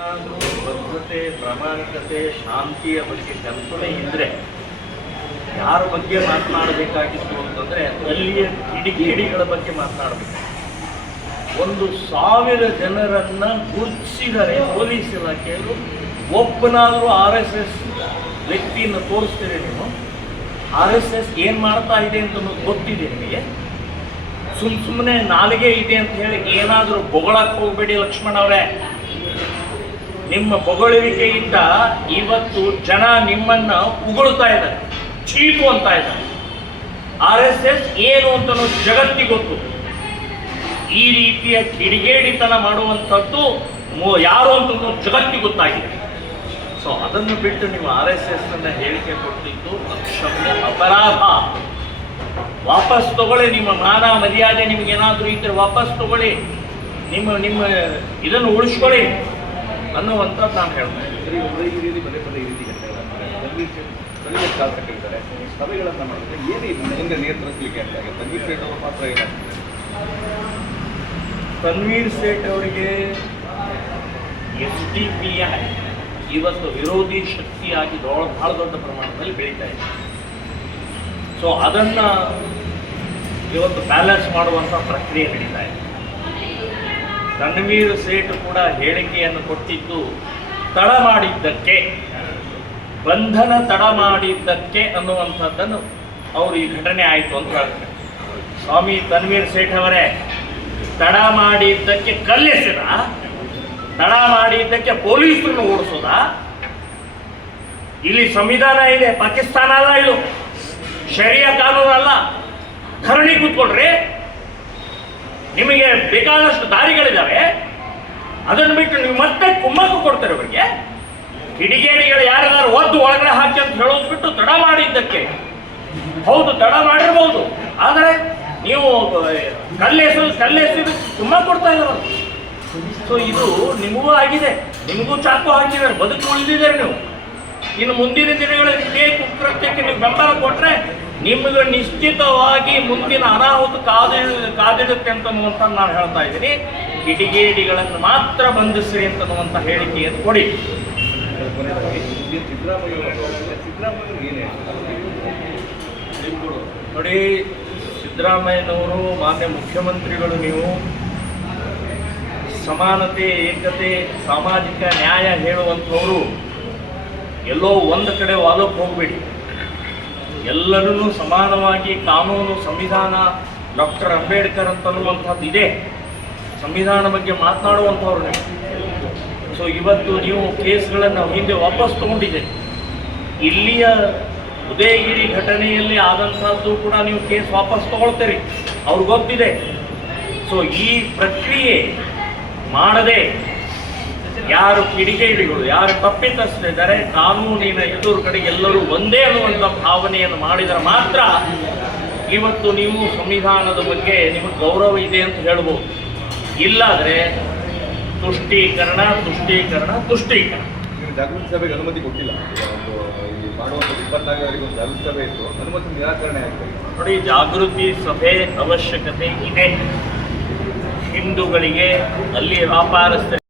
ಭದ್ರತೆ ಪ್ರಾಮಾಣಿಕತೆ, ಶಾಂತಿಯ ಬಗ್ಗೆ ಕಲ್ಪನೆ ಇದ್ರೆ ಯಾರ ಬಗ್ಗೆ ಮಾತನಾಡಬೇಕಾಗಿತ್ತು ಅಂತಂದರೆ ಅಲ್ಲಿಯ ಕಿಡಿಗೇಡಿಗಳ ಬಗ್ಗೆ ಮಾತನಾಡಬೇಕು. ಒಂದು ಸಾವಿರ ಜನರನ್ನ ಗುರುತಿಸಿದರೆ ಪೊಲೀಸ್ ಇಲಾಖೆಯವರು ಒಬ್ಬನಾದರೂ ಆರ್ ಎಸ್ ಎಸ್ ವ್ಯಕ್ತಿಯನ್ನು ತೋರಿಸ್ತೀರಿ ನೀವು. ಆರ್ ಎಸ್ ಎಸ್ ಏನು ಮಾಡ್ತಾ ಇದೆ ಅಂತ ಗೊತ್ತಿದೆ ನಿಮಗೆ. ಸುಮ್ ಸುಮ್ಮನೆ ನಾಲಿಗೆ ಇದೆ ಅಂತ ಹೇಳಿ ಏನಾದರೂ ಬೊಗಳಕ್ಕೆ ಹೋಗಬೇಡಿ ಲಕ್ಷ್ಮಣ ಅವರೇ. ನಿಮ್ಮ ಬೊಗಳುವಿಕೆಯಿಂದ ಇವತ್ತು ಜನ ನಿಮ್ಮನ್ನ ಉಗುಳ್ತಾ ಇದ್ದಾರೆ, ಚೀಟು ಅಂತ ಇದ್ದಾರೆ. ಆರ್ ಎಸ್ ಎಸ್ ಏನು ಅಂತ ಅನ್ನೋದು ಜಗತ್ತಿಗೆ ಗೊತ್ತು. ಈ ರೀತಿಯ ಕಿಡಿಗೇಡಿತನ ಮಾಡುವಂಥದ್ದು ಯಾರು ಅಂತ ಜಗತ್ತಿಗೆ ಗೊತ್ತಾಗಿದೆ. ಸೊ ಅದನ್ನು ಬಿಟ್ಟು ನೀವು ಆರ್ ಎಸ್ ಎಸ್ ಅನ್ನ ಹೇಳಿಕೆ ಕೊಟ್ಟಿದ್ದು ಅಕ್ಷಮ್ಯ ಅಪರಾಧ. ವಾಪಸ್ ತಗೊಳ್ಳಿ ನಿಮ್ಮ ಮಾನ ಮರ್ಯಾದೆ ನಿಮ್ಗೆ ಏನಾದರೂ ಇದ್ರೆ ವಾಪಸ್ ತಗೊಳ್ಳಿ. ನಿಮ್ಮ ನಿಮ್ಮ ಇದನ್ನು ಉಳಿಸ್ಕೊಳ್ಳಿ. ಅನ್ನುವಂಥದ್ದು ನಾನು ಹೇಳ್ತೇನೆ ಉದಯಗಿರಿಯಲ್ಲಿ ಪದೇ ಪದೇ ಈ ರೀತಿ ಘಟನೆಗಳಾಗ್ತದೆ ತನ್ವೀರ್ ಶಾಸಕರಿದ್ದಾರೆ ಸಭೆಗಳನ್ನು ಮಾಡಿದ್ರೆ ಏನೇ ಮುಂದೆ ನಿಯಂತ್ರಿಸಲಿಕ್ಕೆ ಅಂತ ತನ್ವೀರ್ ಸೇಠ್ ಅವರ ಪಾತ್ರ ಏನಾಗ್ತದೆ ತನ್ವೀರ್ ಸೇಠ್ ಅವರಿಗೆ ಎಸ್ ಡಿ ಪಿ ಐ ಇವತ್ತು ವಿರೋಧಿ ಶಕ್ತಿಯಾಗಿ ದೊಡ್ಡ ಬಹಳ ದೊಡ್ಡ ಪ್ರಮಾಣದಲ್ಲಿ ಬೆಳೀತಾ ಇದೆ. ಸೊ ಅದನ್ನ ಇವತ್ತು ಬ್ಯಾಲೆನ್ಸ್ ಮಾಡುವಂಥ ಪ್ರಕ್ರಿಯೆ ನಡೀತಾ ಇದೆ. ತನ್ವೀರ್ ಸೇಠ್ ಕೂಡ ಹೇಳಿಕೆಯನ್ನು ಕೊಟ್ಟಿದ್ದು, ತಡ ಮಾಡಿದ್ದಕ್ಕೆ, ಬಂಧನ ತಡ ಮಾಡಿದ್ದಕ್ಕೆ ಅನ್ನುವಂಥದ್ದನ್ನು ಅವರು ಈ ಘಟನೆ ಆಯಿತು ಅಂತ ಹೇಳ್ತಾರೆ. ಸ್ವಾಮಿ ತನ್ವೀರ್ ಸೇಠ್ ಅವರೇ, ತಡ ಮಾಡಿದ್ದಕ್ಕೆ ಕಲ್ಲೆಸೆದ? ತಡ ಮಾಡಿದ್ದಕ್ಕೆ ಪೊಲೀಸರನ್ನು ಓಡಿಸೋದ? ಇಲ್ಲಿ ಸಂವಿಧಾನ ಇದೆ, ಪಾಕಿಸ್ತಾನ ಅಲ್ಲ ಇದು. ಶರಿಯ ಕಾನೂನು ಅಲ್ಲ ಧರಣಿ ಕೂತ್ಕೊಳ್ರಿ. ನಿಮಗೆ ಬೇಕಾದಷ್ಟು ದಾರಿಗಳಿದ್ದಾವೆ ಅದನ್ನು ಬಿಟ್ಟು ನೀವು ಮತ್ತೆ ಕುಮ್ಮಕ್ಕು ಕೊಡ್ತಾರೆ ಅವರಿಗೆ. ಕಿಡಿಗೇಡಿಗಳು ಯಾರ್ಯಾರು ಒದ್ದು ಒಳಗಡೆ ಹಾಕಿ ಅಂತ ಹೇಳೋದು ಬಿಟ್ಟು ತಡ ಮಾಡಿದ್ದಕ್ಕೆ ಹೌದು, ತಡ ಮಾಡಿರ್ಬೋದು. ಆದರೆ ನೀವು ಕಲ್ಲೆಸರು ಕಲ್ಲೆಸರು ತುಂಬ ಕೊಡ್ತಾ ಇದ್ದಾರೆ ಸೊ ಇದು ನಿಮಗೂ ಆಗಿದೆ. ನಿಮಗೂ ಚಾಕು ಹಾಕಿದ್ದಾರೆ. ಬದುಕು ಉಳಿದಿದ್ದಾರೆ ನೀವು. ಇನ್ನು ಮುಂದಿನ ದಿನಗಳಲ್ಲಿ ಇದೇ ಕುಕೃತ್ಯಕ್ಕೆ ನೀವು ಬೆಂಬಲ ಕೊಟ್ಟರೆ ನಿಮಗೆ ನಿಶ್ಚಿತವಾಗಿ ಮುಂದಿನ ಅನಾಹುತ ಕಾದಿ ಕಾದಿಡುತ್ತೆ ಅಂತನ್ನುವಂಥ ನಾನು ಹೇಳ್ತಾ ಇದ್ದೀನಿ. ಕಿಡಿಗೇಡಿಗಳನ್ನು ಮಾತ್ರ ಬಂಧಿಸ್ರಿ ಅಂತನ್ನುವಂಥ ಹೇಳಿಕೆಯನ್ನು ಕೊಡಿ. ನೋಡಿ, ಸಿದ್ದರಾಮಯ್ಯನವರು, ಮಾನ್ಯ ಮುಖ್ಯಮಂತ್ರಿಗಳು ನೀವು ಸಮಾನತೆ, ಏಕತೆ, ಸಾಮಾಜಿಕ ನ್ಯಾಯ ಹೇಳುವಂಥವರು ಎಲ್ಲೋ ಒಂದು ಕಡೆ ವಾದಕ್ಕೆ ಹೋಗಬೇಡಿ. ಎಲ್ಲರನ್ನೂ ಸಮಾನವಾಗಿ ಕಾನೂನು, ಸಂವಿಧಾನ, ಡಾಕ್ಟರ್ ಅಂಬೇಡ್ಕರ್ ಅಂತನ್ನುವಂಥದ್ದು ಇದೆ. ಸಂವಿಧಾನ ಬಗ್ಗೆ ಮಾತನಾಡುವಂಥವ್ರು ಸೊ ಇವತ್ತು ನೀವು ಕೇಸ್ಗಳನ್ನು ಹಿಂದೆ ವಾಪಸ್ ತಗೊಂಡಿದೆ ಇಲ್ಲಿಯ ಉದಯಗಿರಿ ಘಟನೆಯಲ್ಲಿ ಆದಂತಹದ್ದು ಕೂಡ ನೀವು ಕೇಸ್ ವಾಪಸ್ ತಗೊಳ್ತೀರಿ. ಅವ್ರಿಗೆ ಗೊತ್ತಿದೆ. ಸೊ ಈ ಪ್ರಕ್ರಿಯೆ ಮಾಡದೆ ಯಾರು ಕಿಡಿಗೇಡಿಗಳು ಯಾರು ತಪ್ಪಿತಸ್ಥರಿದ್ದಾರೆ ಕಾನೂನಿನ ಎದುರು ಕಡೆ ಎಲ್ಲರೂ ಒಂದೇ ಅನ್ನುವಂಥ ಭಾವನೆಯನ್ನು ಮಾಡಿದರೆ ಮಾತ್ರ ಇವತ್ತು ನೀವು ಸಂವಿಧಾನದ ಬಗ್ಗೆ ನಿಮಗೆ ಗೌರವ ಇದೆ ಅಂತ ಹೇಳ್ಬೋದು. ಇಲ್ಲಾದರೆ ತುಷ್ಟೀಕರಣ ತುಷ್ಟೀಕರಣ ತುಷ್ಟೀಕರಣ. ಜಾಗೃತಿ ಸಭೆಗೆ ಅನುಮತಿ ಕೊಟ್ಟಿಲ್ಲ. ಜಾಗೃತಿ ಸಭೆ ಇತ್ತು. ಅನುಮತಿ ನಿರಾಕರಣೆ ಆಗ್ತದೆ ನೋಡಿ ಜಾಗೃತಿ ಸಭೆ ಅವಶ್ಯಕತೆ ಇದೆ. ಹಿಂದೂಗಳಿಗೆ ಅಲ್ಲಿ ವ್ಯಾಪಾರಸ್ಥರಿಗೆ